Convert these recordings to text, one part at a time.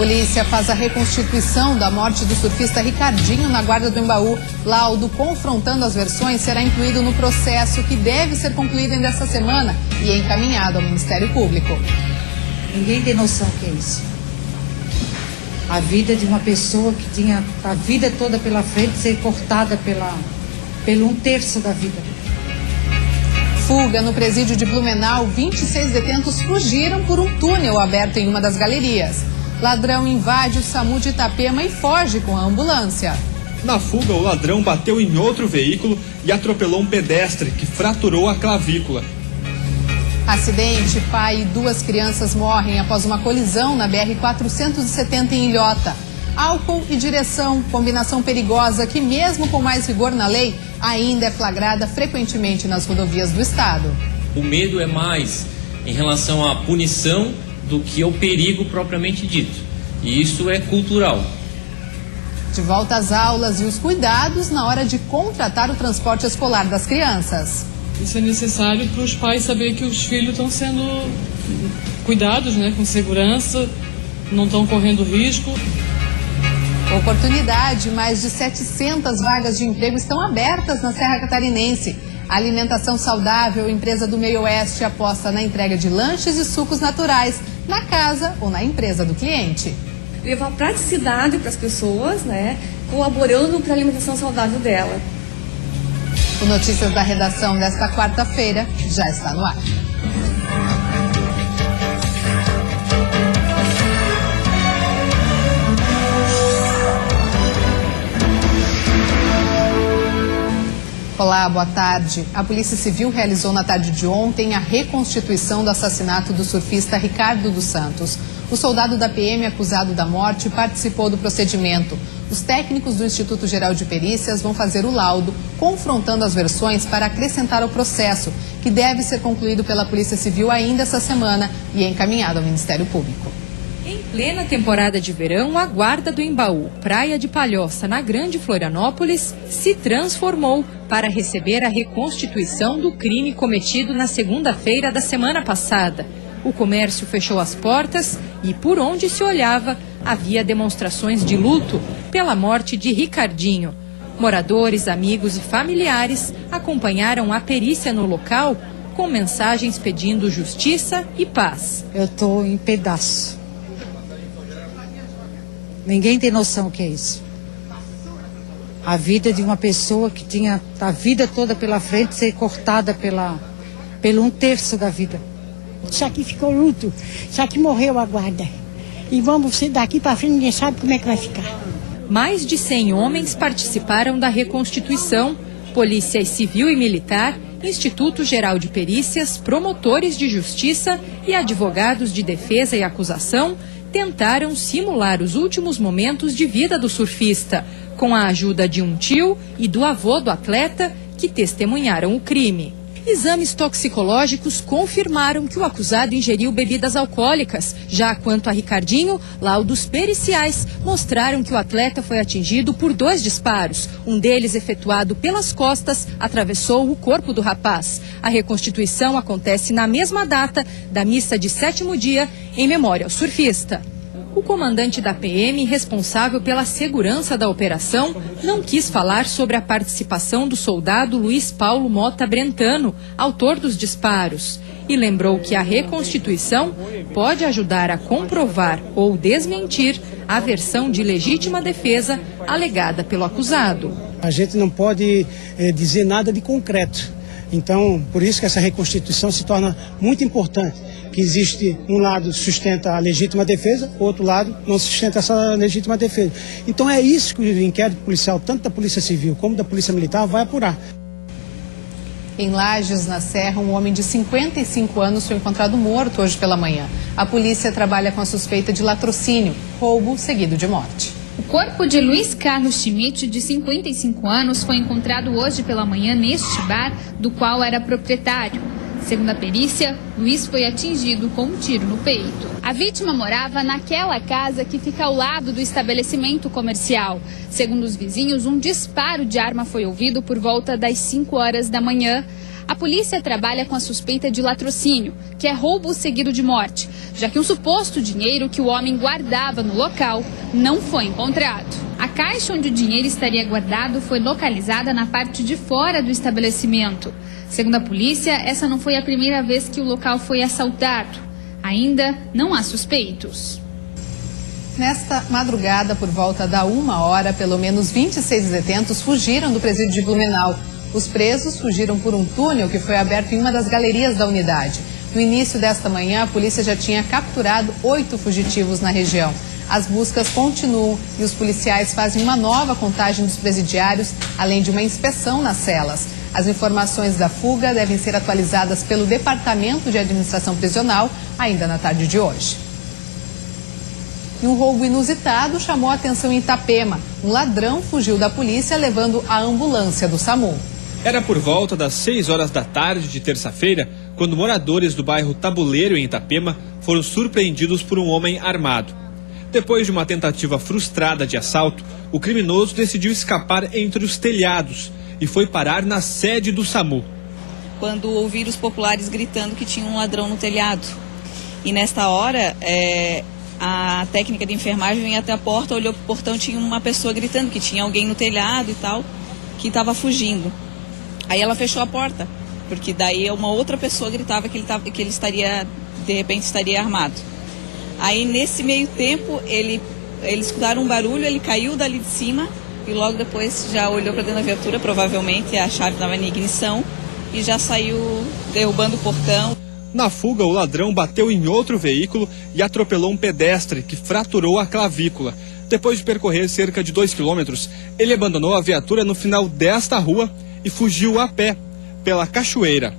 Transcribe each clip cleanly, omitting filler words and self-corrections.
Polícia faz a reconstituição da morte do surfista Ricardinho na Guarda do Embaú. Laudo confrontando as versões será incluído no processo que deve ser concluído ainda esta semana e encaminhado ao Ministério Público. Ninguém tem noção do que é isso. A vida de uma pessoa que tinha a vida toda pela frente ser cortada pelo 1/3 da vida. Fuga no presídio de Blumenau. 26 detentos fugiram por um túnel aberto em uma das galerias. Ladrão invade o SAMU de Itapema e foge com a ambulância. Na fuga, o ladrão bateu em outro veículo e atropelou um pedestre que fraturou a clavícula. Acidente: pai e 2 crianças morrem após uma colisão na BR-470 em Ilhota. Álcool e direção, combinação perigosa que, mesmo com mais rigor na lei, ainda é flagrada frequentemente nas rodovias do estado. O medo é mais em relação à punição do que ao perigo propriamente dito. E isso é cultural. De volta às aulas e os cuidados na hora de contratar o transporte escolar das crianças. Isso é necessário para os pais saberem que os filhos estão sendo cuidados, com segurança, não estão correndo risco. Oportunidade: mais de 700 vagas de emprego estão abertas na Serra Catarinense. A Alimentação Saudável, empresa do Meio Oeste, aposta na entrega de lanches e sucos naturais na casa ou na empresa do cliente. Levar praticidade para as pessoas, colaborando para a alimentação saudável dela. O Notícias da Redação desta quarta-feira já está no ar. Olá, boa tarde. A Polícia Civil realizou na tarde de ontem a reconstituição do assassinato do surfista Ricardo dos Santos. O soldado da PM acusado da morte participou do procedimento. Os técnicos do Instituto Geral de Perícias vão fazer o laudo, confrontando as versões para acrescentar ao processo, que deve ser concluído pela Polícia Civil ainda essa semana e encaminhado ao Ministério Público. Em plena temporada de verão, a Guarda do Embaú, Praia de Palhoça, na Grande Florianópolis, se transformou para receber a reconstituição do crime cometido na segunda-feira da semana passada. O comércio fechou as portas e, por onde se olhava, havia demonstrações de luto pela morte de Ricardinho. Moradores, amigos e familiares acompanharam a perícia no local com mensagens pedindo justiça e paz. Eu estou em pedaço. Ninguém tem noção do que é isso. A vida de uma pessoa que tinha a vida toda pela frente ser cortada pelo 1/3 da vida. Isso aqui ficou luto, isso aqui morreu a guarda. E vamos ser daqui para frente, ninguém sabe como é que vai ficar. Mais de 100 homens participaram da reconstituição. Polícia Civil e Militar, Instituto Geral de Perícias, promotores de justiça e advogados de defesa e acusação tentaram simular os últimos momentos de vida do surfista, com a ajuda de um tio e do avô do atleta que testemunharam o crime. Exames toxicológicos confirmaram que o acusado ingeriu bebidas alcoólicas. Já quanto a Ricardinho, laudos periciais mostraram que o atleta foi atingido por 2 disparos. Um deles, efetuado pelas costas, atravessou o corpo do rapaz. A reconstituição acontece na mesma data da missa de 7º dia, em memória ao surfista. O comandante da PM, responsável pela segurança da operação, não quis falar sobre a participação do soldado Luiz Paulo Mota Brentano, autor dos disparos, e lembrou que a reconstituição pode ajudar a comprovar ou desmentir a versão de legítima defesa alegada pelo acusado. A gente não pode dizer nada de concreto. Então, por isso que essa reconstituição se torna muito importante, que existe um lado sustenta a legítima defesa, o outro lado não sustenta essa legítima defesa. Então é isso que o inquérito policial, tanto da Polícia Civil como da Polícia Militar, vai apurar. Em Lages, na Serra, um homem de 55 anos foi encontrado morto hoje pela manhã. A polícia trabalha com a suspeita de latrocínio, roubo seguido de morte. O corpo de Luiz Carlos Schmidt, de 55 anos, foi encontrado hoje pela manhã neste bar, do qual era proprietário. Segundo a perícia, Luiz foi atingido com um tiro no peito. A vítima morava naquela casa que fica ao lado do estabelecimento comercial. Segundo os vizinhos, um disparo de arma foi ouvido por volta das 5 horas da manhã. A polícia trabalha com a suspeita de latrocínio, que é roubo seguido de morte, já que um suposto dinheiro que o homem guardava no local não foi encontrado. A caixa onde o dinheiro estaria guardado foi localizada na parte de fora do estabelecimento. Segundo a polícia, essa não foi a primeira vez que o local foi assaltado. Ainda não há suspeitos. Nesta madrugada, por volta da 1h, pelo menos 26 detentos fugiram do presídio de Blumenau. Os presos fugiram por um túnel que foi aberto em uma das galerias da unidade. No início desta manhã, a polícia já tinha capturado 8 fugitivos na região. As buscas continuam e os policiais fazem uma nova contagem dos presidiários, além de uma inspeção nas celas. As informações da fuga devem ser atualizadas pelo Departamento de Administração Prisional ainda na tarde de hoje. E um roubo inusitado chamou a atenção em Itapema. Um ladrão fugiu da polícia levando a ambulância do SAMU. Era por volta das 6 horas da tarde de terça-feira, quando moradores do bairro Tabuleiro, em Itapema, foram surpreendidos por um homem armado. Depois de uma tentativa frustrada de assalto, o criminoso decidiu escapar entre os telhados e foi parar na sede do SAMU. Quando ouviram os populares gritando que tinha um ladrão no telhado. E nesta hora, a técnica de enfermagem veio até a porta, olhou para o portão, tinha uma pessoa gritando que tinha alguém no telhado e tal, que estava fugindo. Aí ela fechou a porta, porque daí uma outra pessoa gritava que ele estaria, de repente, estaria armado. Aí nesse meio tempo, eles escutaram um barulho, ele caiu dali de cima e logo depois já olhou para dentro da viatura, provavelmente a chave estava em ignição e já saiu derrubando o portão. Na fuga, o ladrão bateu em outro veículo e atropelou um pedestre que fraturou a clavícula. Depois de percorrer cerca de 2 quilômetros, ele abandonou a viatura no final desta rua e fugiu a pé pela cachoeira.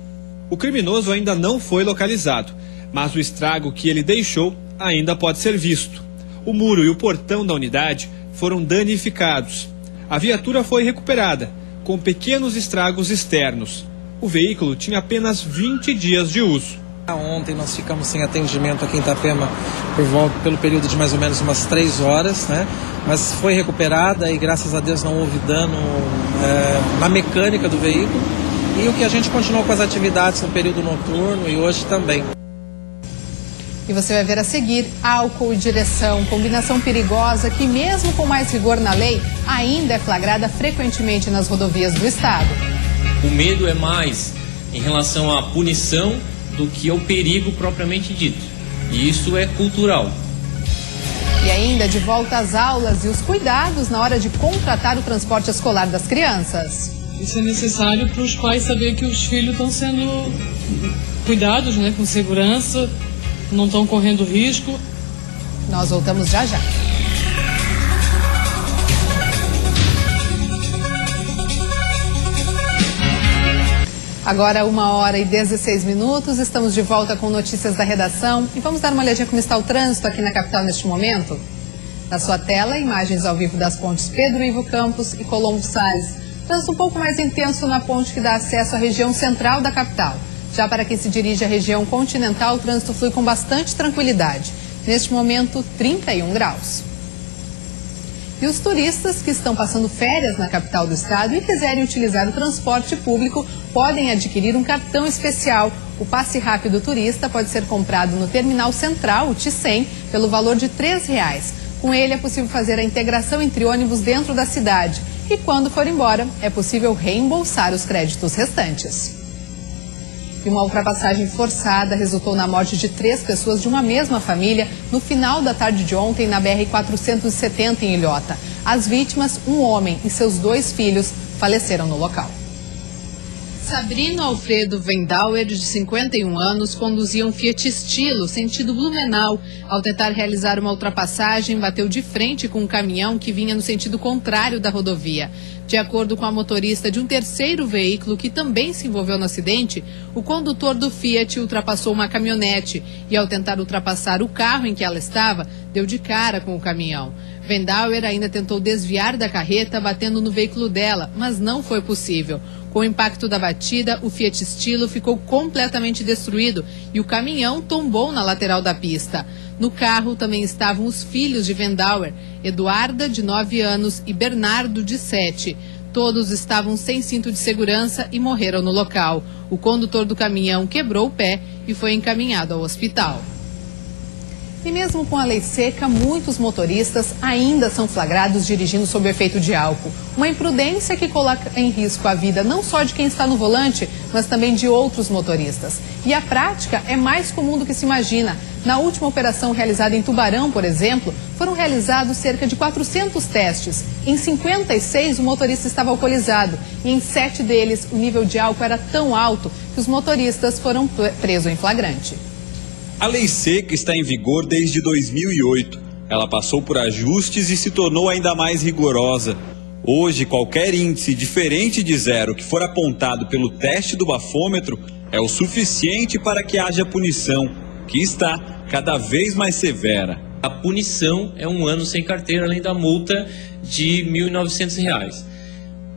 O criminoso ainda não foi localizado, mas o estrago que ele deixou ainda pode ser visto. O muro e o portão da unidade foram danificados. A viatura foi recuperada, com pequenos estragos externos. O veículo tinha apenas 20 dias de uso. Ontem nós ficamos sem atendimento aqui em Itapema pelo período de mais ou menos umas 3 horas, né? Mas foi recuperada e graças a Deus não houve dano na mecânica do veículo. E o que a gente continuou com as atividades no período noturno e hoje também. E você vai ver a seguir: álcool e direção, combinação perigosa que mesmo com mais rigor na lei, ainda é flagrada frequentemente nas rodovias do estado. O medo é mais em relação à punição do que ao perigo propriamente dito. E isso é cultural. E ainda de volta às aulas e os cuidados na hora de contratar o transporte escolar das crianças. Isso é necessário para os pais saberem que os filhos estão sendo cuidados, né, com segurança, não estão correndo risco. Nós voltamos já já. Agora 1h16, estamos de volta com notícias da redação e vamos dar uma olhadinha como está o trânsito aqui na capital neste momento. Na sua tela, imagens ao vivo das pontes Pedro Ivo Campos e Colombo Salles. Trânsito um pouco mais intenso na ponte que dá acesso à região central da capital. Já para quem se dirige à região continental, o trânsito flui com bastante tranquilidade. Neste momento, 31 graus. E os turistas que estão passando férias na capital do estado e quiserem utilizar o transporte público podem adquirir um cartão especial. O Passe Rápido Turista pode ser comprado no Terminal Central, o T100, pelo valor de R$ 3. Com ele é possível fazer a integração entre ônibus dentro da cidade. E quando for embora, é possível reembolsar os créditos restantes. E uma ultrapassagem forçada resultou na morte de 3 pessoas de uma mesma família no final da tarde de ontem na BR-470 em Ilhota. As vítimas, um homem e seus 2 filhos, faleceram no local. Sabrino Alfredo Wendauer, de 51 anos, conduzia um Fiat Stilo sentido Blumenau. Ao tentar realizar uma ultrapassagem, bateu de frente com um caminhão que vinha no sentido contrário da rodovia. De acordo com a motorista de um terceiro veículo que também se envolveu no acidente, o condutor do Fiat ultrapassou uma caminhonete e, ao tentar ultrapassar o carro em que ela estava, deu de cara com o caminhão. Wendauer ainda tentou desviar da carreta, batendo no veículo dela, mas não foi possível. Com o impacto da batida, o Fiat Stilo ficou completamente destruído e o caminhão tombou na lateral da pista. No carro também estavam os filhos de Wendauer, Eduarda, de 9 anos, e Bernardo, de 7. Todos estavam sem cinto de segurança e morreram no local. O condutor do caminhão quebrou o pé e foi encaminhado ao hospital. E mesmo com a lei seca, muitos motoristas ainda são flagrados dirigindo sob efeito de álcool. Uma imprudência que coloca em risco a vida não só de quem está no volante, mas também de outros motoristas. E a prática é mais comum do que se imagina. Na última operação realizada em Tubarão, por exemplo, foram realizados cerca de 400 testes. Em 56, o motorista estava alcoolizado e em 7 deles o nível de álcool era tão alto que os motoristas foram presos em flagrante. A lei seca está em vigor desde 2008. Ela passou por ajustes e se tornou ainda mais rigorosa. Hoje, qualquer índice diferente de zero que for apontado pelo teste do bafômetro é o suficiente para que haja punição, que está cada vez mais severa. A punição é 1 ano sem carteira, além da multa de R$ 1.900.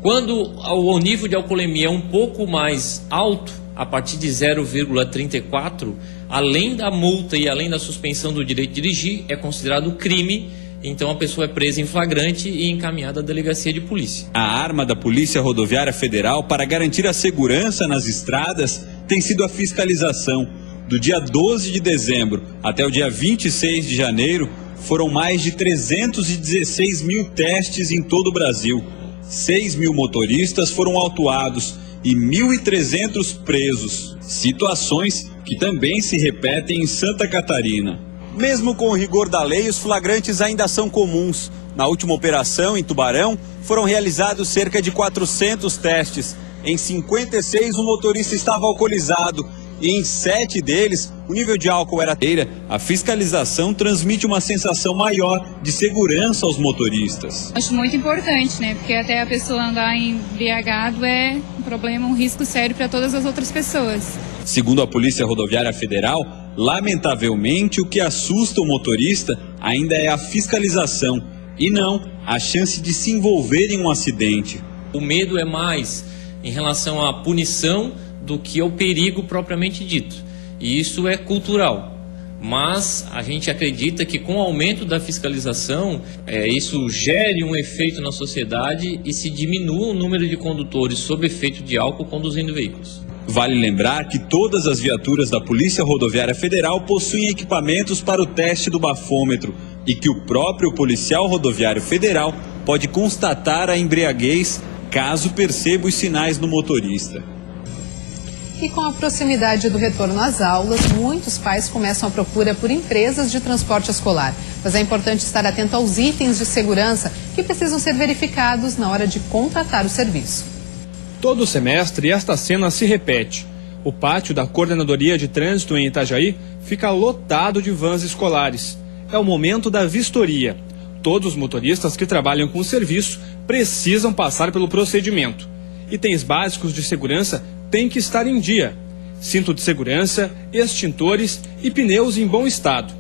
Quando o nível de alcoolemia é um pouco mais alto, a partir de 0,34, além da multa e além da suspensão do direito de dirigir, é considerado crime, então a pessoa é presa em flagrante e encaminhada à delegacia de polícia. A arma da Polícia Rodoviária Federal para garantir a segurança nas estradas tem sido a fiscalização. Do dia 12 de dezembro até o dia 26 de janeiro, foram mais de 316 mil testes em todo o Brasil. 6 mil motoristas foram autuados e 1.300 presos. Situações que também se repetem em Santa Catarina. Mesmo com o rigor da lei, os flagrantes ainda são comuns. Na última operação, em Tubarão, foram realizados cerca de 400 testes. Em 56, o motorista estava alcoolizado e em 7 deles, o nível de álcool era teira. A fiscalização transmite uma sensação maior de segurança aos motoristas. Acho muito importante, né? Porque até a pessoa andar embriagado é um problema, um risco sério para todas as outras pessoas. Segundo a Polícia Rodoviária Federal, lamentavelmente o que assusta o motorista ainda é a fiscalização e não a chance de se envolver em um acidente. O medo é mais em relação à punição do que ao perigo propriamente dito. E isso é cultural. Mas a gente acredita que com o aumento da fiscalização, isso gere um efeito na sociedade e se diminua o número de condutores sob efeito de álcool conduzindo veículos. Vale lembrar que todas as viaturas da Polícia Rodoviária Federal possuem equipamentos para o teste do bafômetro e que o próprio policial rodoviário federal pode constatar a embriaguez caso perceba os sinais no motorista. E com a proximidade do retorno às aulas, muitos pais começam a procura por empresas de transporte escolar. Mas é importante estar atento aos itens de segurança que precisam ser verificados na hora de contratar o serviço. Todo semestre, esta cena se repete. O pátio da Coordenadoria de Trânsito em Itajaí fica lotado de vans escolares. É o momento da vistoria. Todos os motoristas que trabalham com o serviço precisam passar pelo procedimento. Itens básicos de segurança têm que estar em dia. Cinto de segurança, extintores e pneus em bom estado.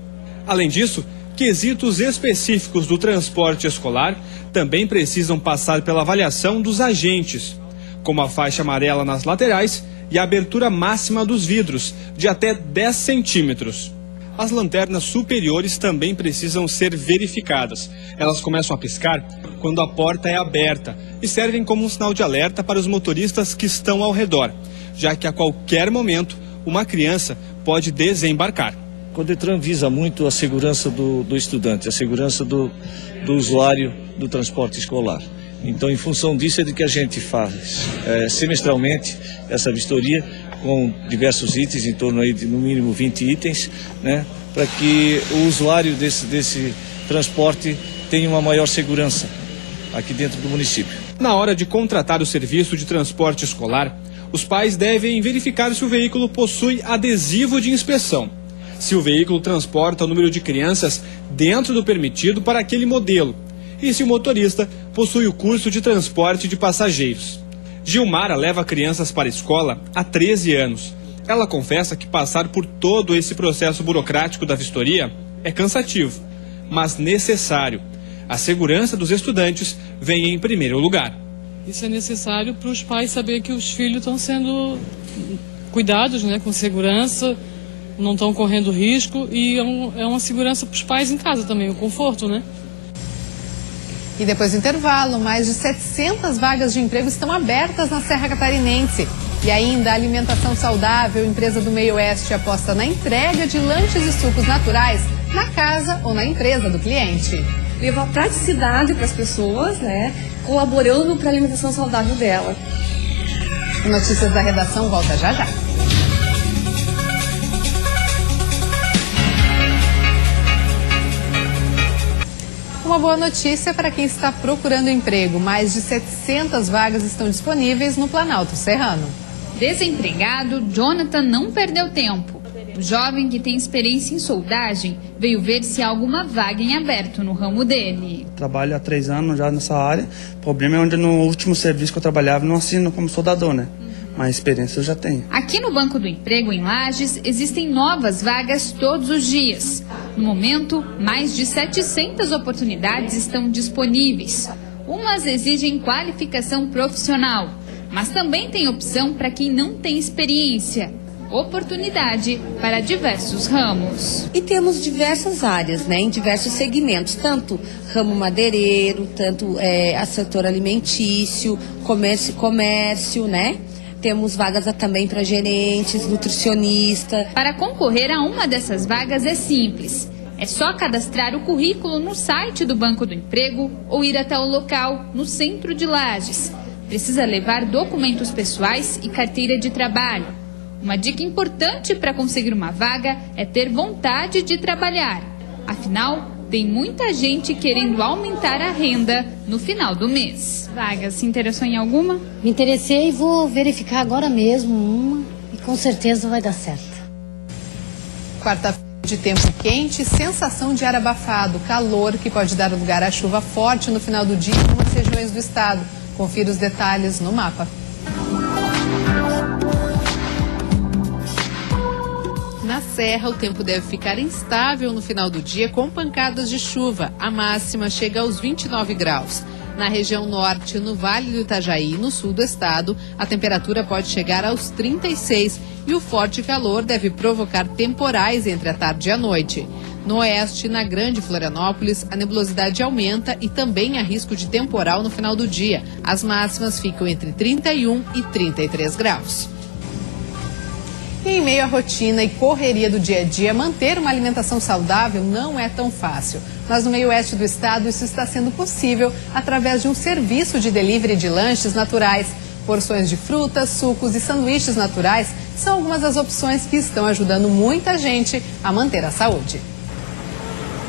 Além disso, quesitos específicos do transporte escolar também precisam passar pela avaliação dos agentes, como a faixa amarela nas laterais e a abertura máxima dos vidros, de até 10 centímetros. As lanternas superiores também precisam ser verificadas. Elas começam a piscar quando a porta é aberta e servem como um sinal de alerta para os motoristas que estão ao redor, já que a qualquer momento uma criança pode desembarcar. O Codetran visa muito a segurança do estudante, a segurança do usuário do transporte escolar. Então, em função disso, é de que a gente faz semestralmente essa vistoria com diversos itens, em torno aí de no mínimo 20 itens, né, para que o usuário desse transporte tenha uma maior segurança aqui dentro do município. Na hora de contratar o serviço de transporte escolar, os pais devem verificar se o veículo possui adesivo de inspeção, se o veículo transporta o número de crianças dentro do permitido para aquele modelo, e se o motorista possui o curso de transporte de passageiros. Gilmara leva crianças para a escola há 13 anos. Ela confessa que passar por todo esse processo burocrático da vistoria é cansativo, mas necessário. A segurança dos estudantes vem em primeiro lugar. Isso é necessário para os pais saberem que os filhos estão sendo cuidados, né, com segurança, não estão correndo risco, e é uma segurança para os pais em casa também, o conforto, né? E depois do intervalo, mais de 700 vagas de emprego estão abertas na Serra Catarinense. E ainda, a alimentação saudável, empresa do Meio Oeste aposta na entrega de lanches e sucos naturais na casa ou na empresa do cliente. Levar praticidade para as pessoas, né? Colaborando para a alimentação saudável dela. O Notícias da Redação volta já já. Uma boa notícia para quem está procurando emprego. Mais de 700 vagas estão disponíveis no Planalto Serrano. Desempregado, Jonathan não perdeu tempo. O jovem que tem experiência em soldagem veio ver se há alguma vaga em aberto no ramo dele. Trabalho há 3 anos já nessa área. O problema é onde no último serviço que eu trabalhava não assino como soldador, né? Mas experiência eu já tenho. Aqui no Banco do Emprego, em Lages, existem novas vagas todos os dias. No momento, mais de 700 oportunidades estão disponíveis. Umas exigem qualificação profissional, mas também tem opção para quem não tem experiência. Oportunidade para diversos ramos. E temos diversas áreas, né, em diversos segmentos, tanto ramo madeireiro, tanto a setor alimentício, comércio, né? Temos vagas também para gerentes, nutricionista. Para concorrer a uma dessas vagas é simples. É só cadastrar o currículo no site do Banco do Emprego ou ir até o local, no centro de Lages. Precisa levar documentos pessoais e carteira de trabalho. Uma dica importante para conseguir uma vaga é ter vontade de trabalhar. Afinal, tem muita gente querendo aumentar a renda no final do mês. Vaga, se interessou em alguma? Me interessei e vou verificar agora mesmo uma e com certeza vai dar certo. Quarta-feira de tempo quente, sensação de ar abafado, calor que pode dar lugar a chuva forte no final do dia em algumas regiões do estado. Confira os detalhes no mapa. Na Serra, o tempo deve ficar instável no final do dia com pancadas de chuva. A máxima chega aos 29 graus. Na região norte, no Vale do Itajaí e no sul do estado, a temperatura pode chegar aos 36 e o forte calor deve provocar temporais entre a tarde e a noite. No oeste, na Grande Florianópolis, a nebulosidade aumenta e também há risco de temporal no final do dia. As máximas ficam entre 31 e 33 graus. E em meio à rotina e correria do dia a dia, manter uma alimentação saudável não é tão fácil. Mas no meio oeste do estado, isso está sendo possível através de um serviço de delivery de lanches naturais. Porções de frutas, sucos e sanduíches naturais são algumas das opções que estão ajudando muita gente a manter a saúde.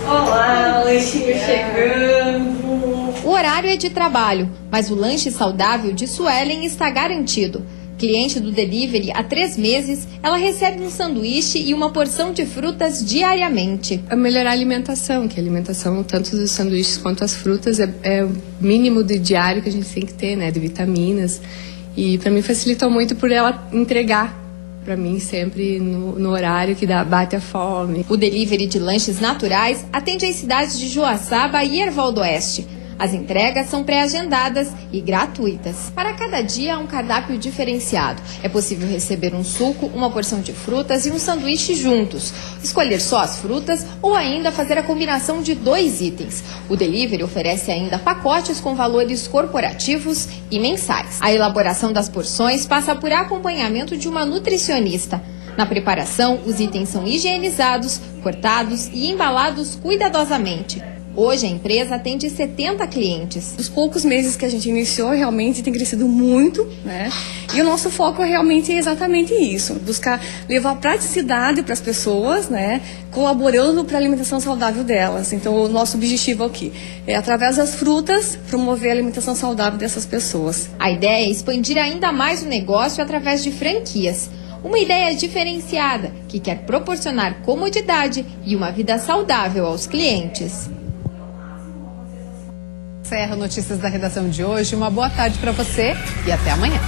Olá, lanchinho chegando! O horário é de trabalho, mas o lanche saudável de Suelen está garantido. Cliente do delivery há 3 meses, ela recebe um sanduíche e uma porção de frutas diariamente. É melhorar a alimentação, que a alimentação, tanto dos sanduíches quanto as frutas, é o mínimo do diário que a gente tem que ter, né, de vitaminas. E para mim facilitou muito por ela entregar para mim sempre no horário que bate a fome. O delivery de lanches naturais atende às cidades de Joaçaba e Erval do Oeste. As entregas são pré-agendadas e gratuitas. Para cada dia há um cardápio diferenciado. É possível receber um suco, uma porção de frutas e um sanduíche juntos. Escolher só as frutas ou ainda fazer a combinação de 2 itens. O delivery oferece ainda pacotes com valores corporativos e mensais. A elaboração das porções passa por acompanhamento de uma nutricionista. Na preparação, os itens são higienizados, cortados e embalados cuidadosamente. Hoje a empresa atende 70 clientes. Os poucos meses que a gente iniciou realmente tem crescido muito, né? E o nosso foco realmente é exatamente isso, buscar levar praticidade para as pessoas, né? Colaborando para a alimentação saudável delas. Então o nosso objetivo aqui é, através das frutas, promover a alimentação saudável dessas pessoas. A ideia é expandir ainda mais o negócio através de franquias. Uma ideia diferenciada que quer proporcionar comodidade e uma vida saudável aos clientes. Encerra Notícias da Redação de hoje. Uma boa tarde para você e até amanhã.